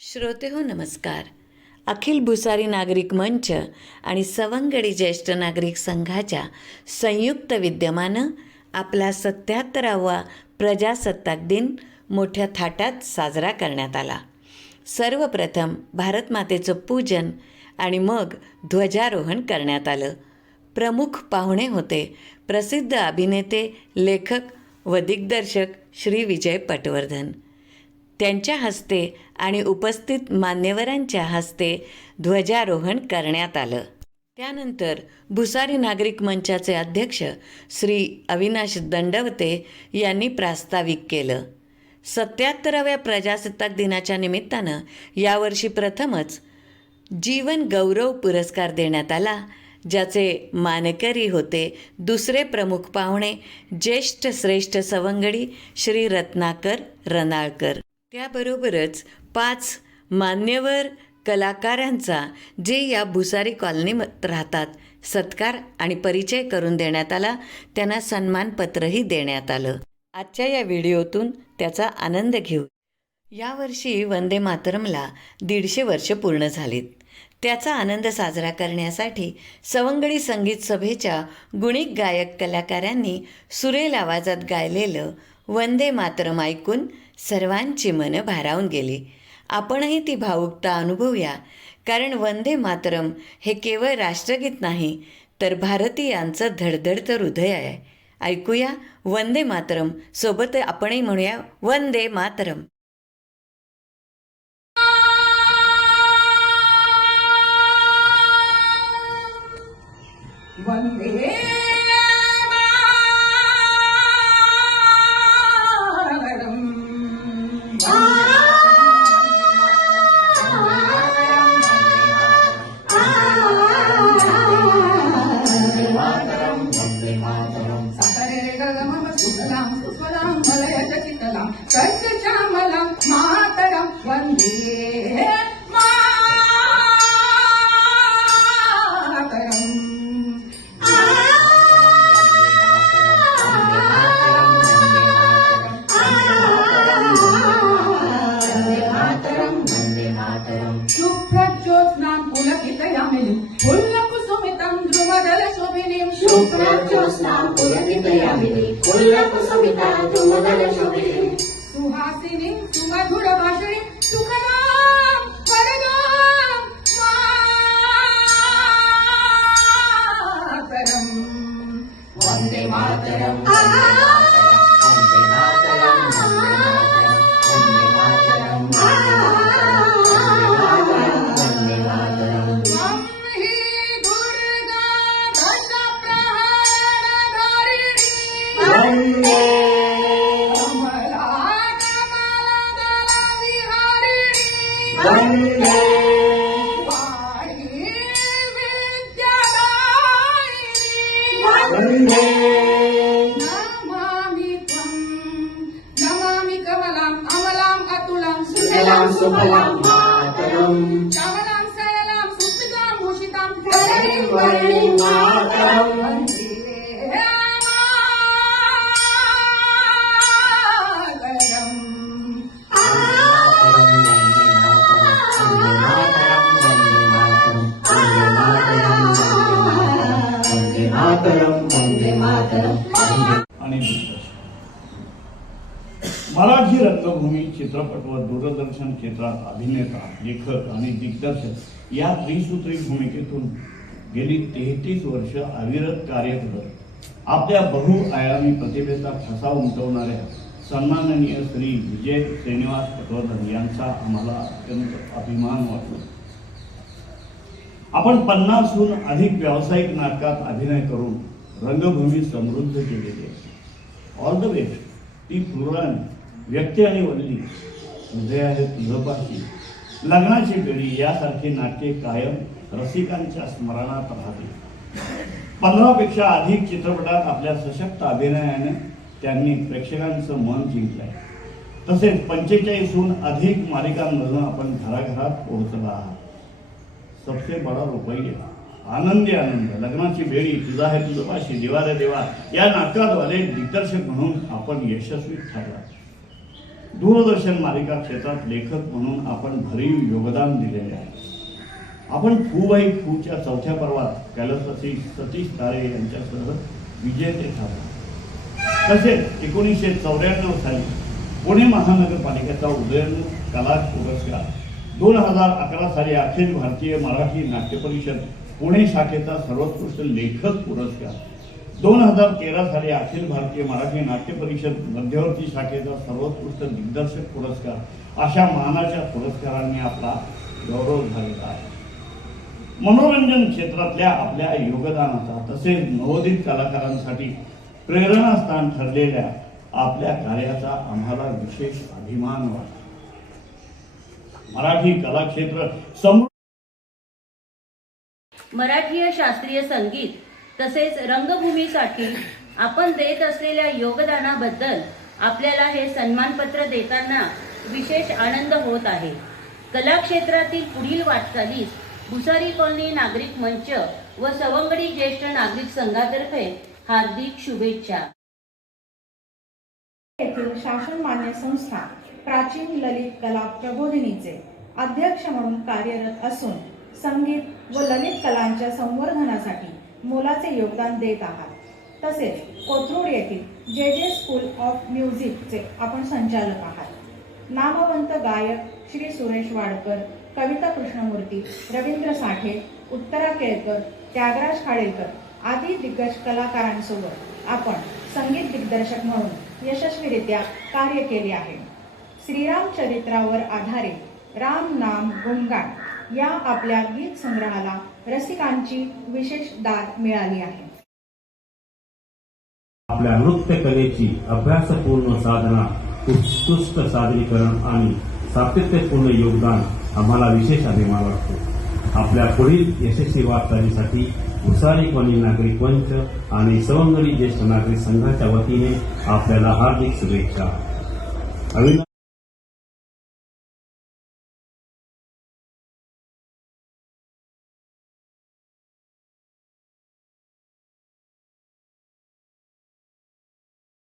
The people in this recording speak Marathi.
श्रोतेहो नमस्कार. अखिल भुसारी नागरिक मंच आणि सवंगडी ज्येष्ठ नागरिक संघाच्या संयुक्त विद्यमानं आपला 77वा प्रजासत्ताक दिन मोठ्या थाटात साजरा करण्यात आला. सर्वप्रथम भारतमातेचं पूजन आणि मग ध्वजारोहण करण्यात आलं. प्रमुख पाहुणे होते प्रसिद्ध अभिनेते, लेखक व दिग्दर्शक श्री विजय पटवर्धन. त्यांच्या हस्ते आणि उपस्थित मान्यवरांच्या हस्ते ध्वजारोहण करण्यात आलं. त्यानंतर भुसारी नागरिक मंचाचे अध्यक्ष श्री अविनाश दंडवते यांनी प्रास्ताविक केलं. 77व्या प्रजासत्ताक दिनाच्या निमित्तानं यावर्षी प्रथमच जीवन गौरव पुरस्कार देण्यात आला, ज्याचे मानकरी होते दुसरे प्रमुख पाहुणे ज्येष्ठ श्रेष्ठ सवंगडी श्री रत्नाकर रनाळकर. त्याबरोबरच 5 मान्यवर कलाकारांचा, जे या भुसारी कॉलनीत राहतात, सत्कार आणि परिचय करून देण्यात आला. त्यांना सन्मानपत्रही देण्यात आलं. आजच्या या व्हिडिओतून त्याचा आनंद घेऊ. यावर्षी वंदे मातरमला 150 वर्ष पूर्ण झालीत. त्याचा आनंद साजरा करण्यासाठी सवंगडी संगीत सभेच्या गुणिक गायक कलाकारांनी सुरेल आवाजात गायलेलं वंदे मातरम ऐकून सर्वांची मनं भारावून गेली. आपणही ती भावुकता अनुभवूया, कारण वंदे मातरम हे केवळ राष्ट्रगीत नाही, तर भारतीयांचं धडधडतं हृदय आहे. ऐकूया वंदे मातरम. सोबत आपणही म्हणूया वंदे मातरम. वंदे श्यामलां मातरं वन्दे मातरं शुभ्रज्योत्स्नां पुलकितयामिनीं फुल्लकुसुमितं ध्रुवदलशोभिनीं शुभ्रज्योत्स्नां पुलकितयामिनीं फुल्लकुसुमितं ध्रुवदलशोभिनीं सुहासिनीं सुमधुरभाषिणीं सुखदां वरदां मातरं वन्दे मातरं. नमामि त्वं नमामि कमलां अमलां अतुलां सुजलां सुफलां मातरं श्यामलां सरलां सुस्मितां भूषितां धरणीं वर्णीं मातरं वन्दे आणि मराठी रंगभूमी, चित्रपट व दूरदर्शन क्षेत्रात अभिनेता, लेखक आणि दिग्दर्शक या त्रिसूत्री भूमिकेतून गेली 33 वर्ष अविरत कार्य करत आपल्या बहुआयामी प्रतिभेचा ठसा उमटवणाऱ्या सन्माननीय श्री विजय श्रीनिवास पटवर्धन यांचा आम्हाला अत्यंत अभिमान वाटतो. आपण 50हून अधिक व्यावसायिक नाटकात अभिनय करून रंगभूमी समृद्ध केलेली आहे. All the best. ती पुराण, व्यक्ती आणि वल्ली, हृदय आहे तुझपाशी, लग्नाची बेडी यासारखी नाटके कायम रसिकांच्या स्मरणात राहतील. 15पेक्षा अधिक चित्रपटात आपल्या सशक्त अभिनयाने त्यांनी प्रेक्षकांचं मन जिंकलंय. तसेच 45हून अधिक मालिकांमधून आपण घराघरात पोहोचला आहात. सबसे बडा रुपये, आनंदी आनंद, लग्नाची बेडी, तुझा आहे तुझपाशी, देवा रे देवा या नाटकाद्वारे दिग्दर्शक म्हणून आपण यशस्वी ठरला. दूरदर्शन मालिका क्षेत्रात लेखक म्हणून आपण भरीव योगदान दिलेले आहे. आपण फूबाई फूच्या चौथ्या पर्वात कैलासवासी सतीश तारे यांच्यासह विजेते ठरला. तसेच 1994 साली पुणे महानगरपालिकेचा उदयोन्मुख कला पुरस्कार, 2011 साली अखिल भारतीय मराठी नाट्य परिषद पुणे शाखेचा सर्वोत्कृष्ट लेखक पुरस्कार, 2013 साली अखिल भारतीय मराठी नाट्य परिषद मध्यवर्ती शाखेचा सर्वोत्कृष्ट दिग्दर्शक पुरस्कार अशा मानाच्या पुरस्कारांनी आपला गौरव झालेला आहे. मनोरंजन क्षेत्रातल्या आपल्या योगदानाचा तसेच नवोदित कलाकारांसाठी प्रेरणास्थान ठरलेल्या आपल्या कार्याचा आम्हाला विशेष अभिमान वाटतो. मराठी कलाक्षेत्र मराठीय शास्त्रीय संगीत तसेच रंगभूमीसाठी आपण देत असलेल्या योगदानाबद्दल आपल्याला हे सन्मानपत्र देताना विशेष आनंद होत आहे. कला क्षेत्रातील पुढील वाटचालीस भुसारी कॉलनी नागरिक मंच व सवंगडी ज्येष्ठ नागरिक संघातर्फे हार्दिक शुभेच्छा. येथील शासनमान्य संस्था प्राचीन ललित कला प्रबोधिनीचे अध्यक्ष म्हणून कार्यरत असून संगीत व ललित कलांच्या संवर्धनासाठी मोलाचे योगदान देत आहात. तसेच कोथरूड येथील जे स्कूल ऑफ म्युझिकचे आपण संचालक आहात. नामवंत गायक श्री सुरेश वाडकर, कविता कृष्णमूर्ती, रवींद्र साठे, उत्तरा केळकर, त्यागराज खाडेलकर आदी दिग्गज कलाकारांसोबत आपण संगीत दिग्दर्शक म्हणून यशस्वीरित्या कार्य केले आहे. श्रीराम चरित्रावर आधारित राम नाम गुणगान या आपल्या गीत संग्रहाला रसिकांची विशेष दाद मिळाली आहे. आपल्या नृत्य कलेची अभ्यासपूर्ण साधना, उत्कृष्ट सादरीकरण आणि सातत्यपूर्ण योगदान आम्हाला विशेष अभिमान वाटतो. आपल्या पुढील यशस्वी वाटचालीसाठी भुसारी कॉलनी नागरिक मंच आणि सवंगडी ज्येष्ठ नागरिक संघाच्या वतीने आपल्याला हार्दिक शुभेच्छा.